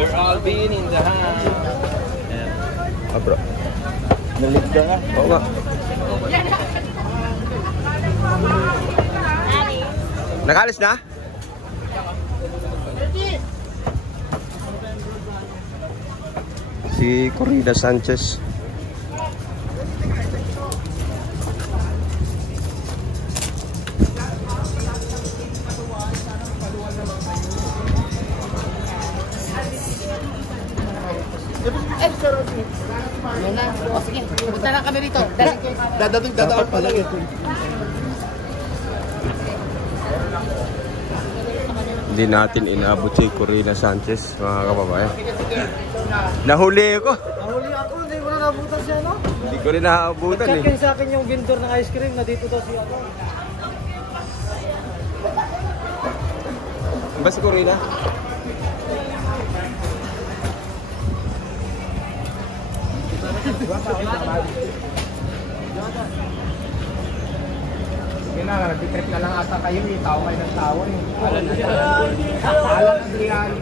They're all being in the house. Ah, bro. Nalit ka nga. Oo nga. Nakalis na? Si Corina Sanchez. O sige, punta na kami rito. Dadating pa lang eh. Hindi natin inabot si Corina Sanchez, mga kababayan. Nahuli ako. Nahuli ako, hindi ko na nabutan siya, no? Hindi ko rin naabutan eh. Nag-check sa akin yung vendor ng ice cream na dito daw siya ako. Ba si Corina? Sige na, nag-trip na lang ata kayo eh. Tao kayo ng tao eh. Alan Adriano.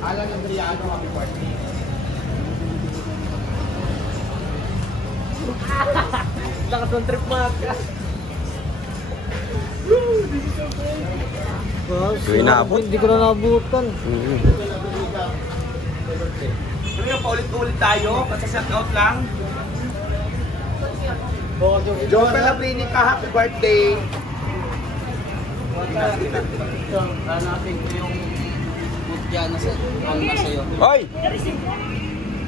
Alan Adriano, happy birthday. Lakas ng trip mga ka. Hindi ko na nabutan. Sige, paulit-ulit tayo. Kasi shout out lang. Joe Palabrinica, happy birthday. Hanapin ko yung food dyan na sa'yo. Hoy!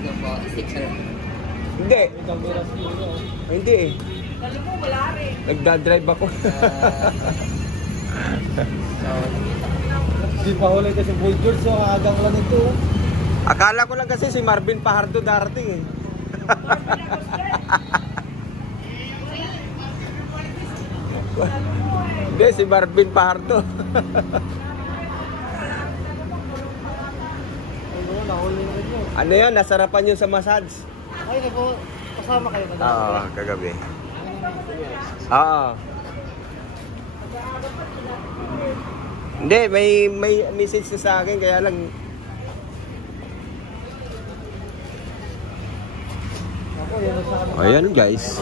Yung po, 600. Hindi. Hindi eh. Nagdadrive ako. Di pa huli kasi Boy George, so agang lang ito. Akala ko lang kasi si Marvin Pajardo darating eh. Hindi, si Marvin Pajardo. Ano yan? Nasarapan yun sa massage. Ay, kasama kayo ba? Oo, kagabi. Oo. Hindi, may message na sa akin, kaya lang. Ayan guys,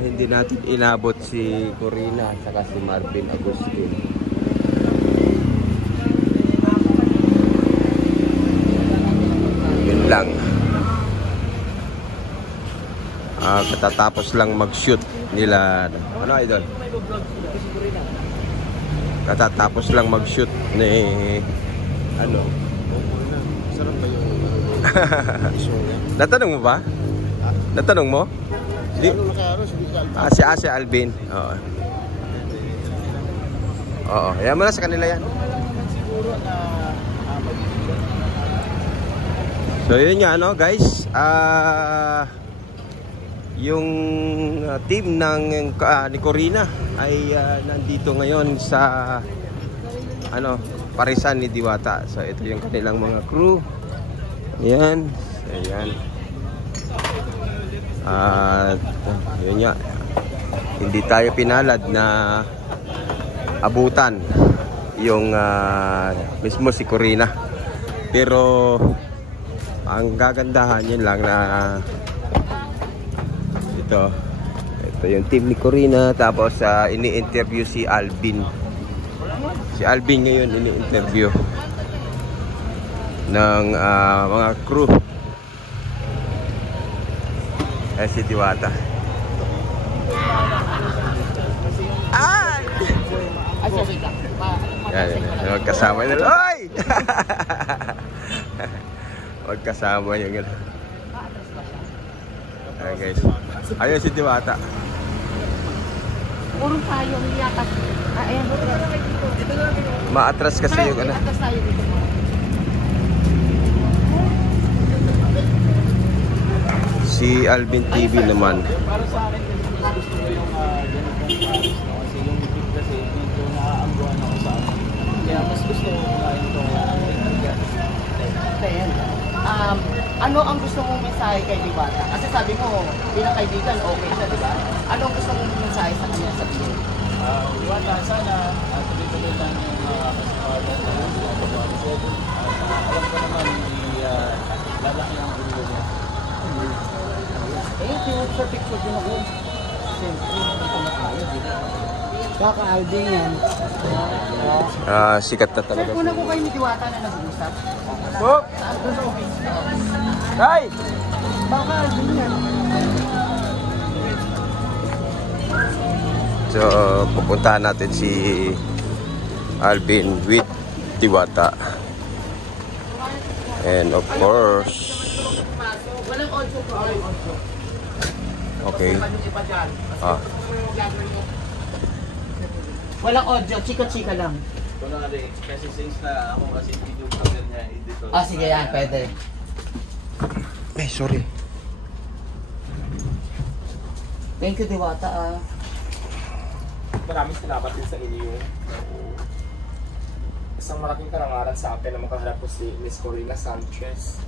hindi natin inabot si Corina at si Marvin Agustin. Yun lang. Katatapos lang mag-shoot nila. Ano idol? Katatapos lang mag-shoot ni ano? Sarap ba yung natanong mo ba? Natanong mo? Di? Si Ase Alvin. Oo. Oo, yan mo na sa kanila yan. So yun nga ano guys, yung team ng ni Corina ay nandito ngayon sa ano, Parisan ni Diwata. So ito yung kanilang mga crew. Ayan. Ayan. At yun nga, hindi tayo pinalad na abutan yung mismo si Corina. Pero ang gagandahan yun lang na ito yung team ni Corina. Tapos ini-interview si Alvin. Si Alvin ngayon ini-interview ng mga crew. Si Diwata. Ay! Yan, magkasama nila. Ay! Magkasama yung gano'n. Ayan guys. Ayun si Diwata. Puro tayo, yatas. Ayan. Maatras kasi yung ano. Atas tayo dito. Si Alvin TV naman. Para sa akin, gusto ko yung ganitong kasi yung bibig kasi medyo naaambuhan ako sa akin. Kaya mas gusto ko kumain ito. Then, ano ang gusto mong mensahe kay Diwata? Kasi sabi mo, bilang kaibigan, okay siya, di ba? Ano ang gusto mong mensahe sa kanya sabihin? Diwata, sana tuloy-tuloy lang yung kasama. Alam ko naman, Pag yun ako, siyempre, ito na tayo, di ba? Kaka Alvin yan. Sikat na Sir, talaga. una ko kayo ni Diwata na nag-uusap. Oh! Saan doon sa office? Hey! Baka Alvin yan. So, pupuntahan natin si Alvin with Diwata. And of course, Walang audio ko. okay. Ah, Walang audio, chika-chika lang. Kunwari, kasi since na ako kasi video cover niya, editor. Sige yan, pwede. eh, sorry. Thank you, Diwata. Maraming salamat din sa inyo. Isang malaking karangalan sa akin na makaharap ko si Miss Corina Sanchez.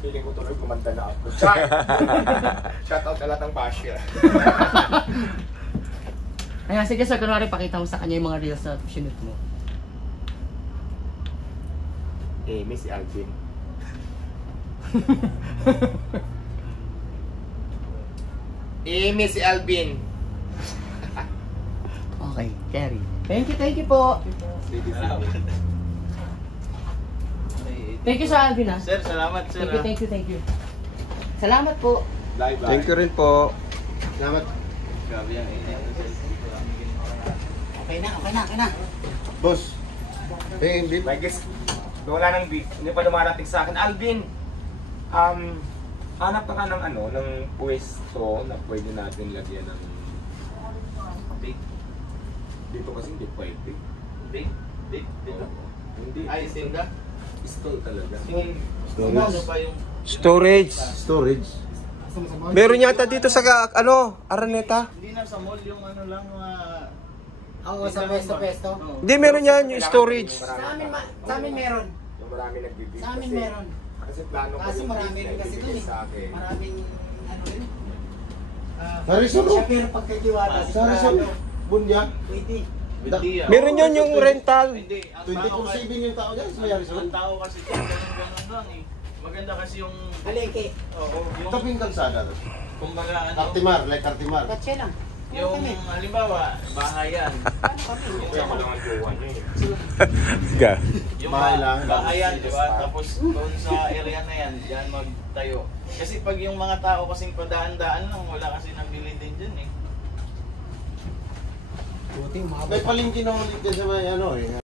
Feeling ko tuloy kumanda na ako. Shout out ka lahat ng basher. Ayan, sige sir, kunwari pakita mo sa kanya yung mga reels na sinut mo. Miss Alvin. Miss Alvin. Okay, carry. Thank you po. Thank you sa Alvin ha. Sir, salamat sir. Thank you. Salamat po. Bye. Thank you rin po. Salamat. Grabe yung Okay na. Boss. Hindi. I guess, wala nang beef. Hindi pa dumarating sa akin. Alvin, hanap ka ng ng pwesto na pwede natin lagyan ng big. Dito kasi hindi pwede. Big dito. Hindi. Ay, sinda. Stall talaga. Sige. Ano pa yung Storage. Storage. Meron yata dito sa Araneta. hindi na sa mall yung ano lang Sa pwesto. Hindi, meron yan yung storage. Sa amin meron. Yung marami nagbibig. Sa amin meron. Kasi plano ko Kaso yung marami rin kasi ibigay dun eh. sa akin. Maraming rin. Sarisol. Siya pero pagkatiwala. Sarisol. Bunya. Pwede. Meron yun yung rental. Hindi, ang tao 24/7 yung tao dyan sa Sarisol. ang tao kasi ganun lang eh. Maganda kasi yung Aleke. oo, yung Taping kalsada. kumbaga ano, Kartimar, like Kartimar. Batche lang. yung halimbawa, bahayan. Kaya ko lang ang jowa niya eh. Yung Bahay lang. bahayan, di ba? Tapos doon sa area na yan, diyan magtayo. Kasi pag yung mga tao kasing padaan-daan lang, wala kasi nabili din dyan eh. May palingki na ulit dyan sa may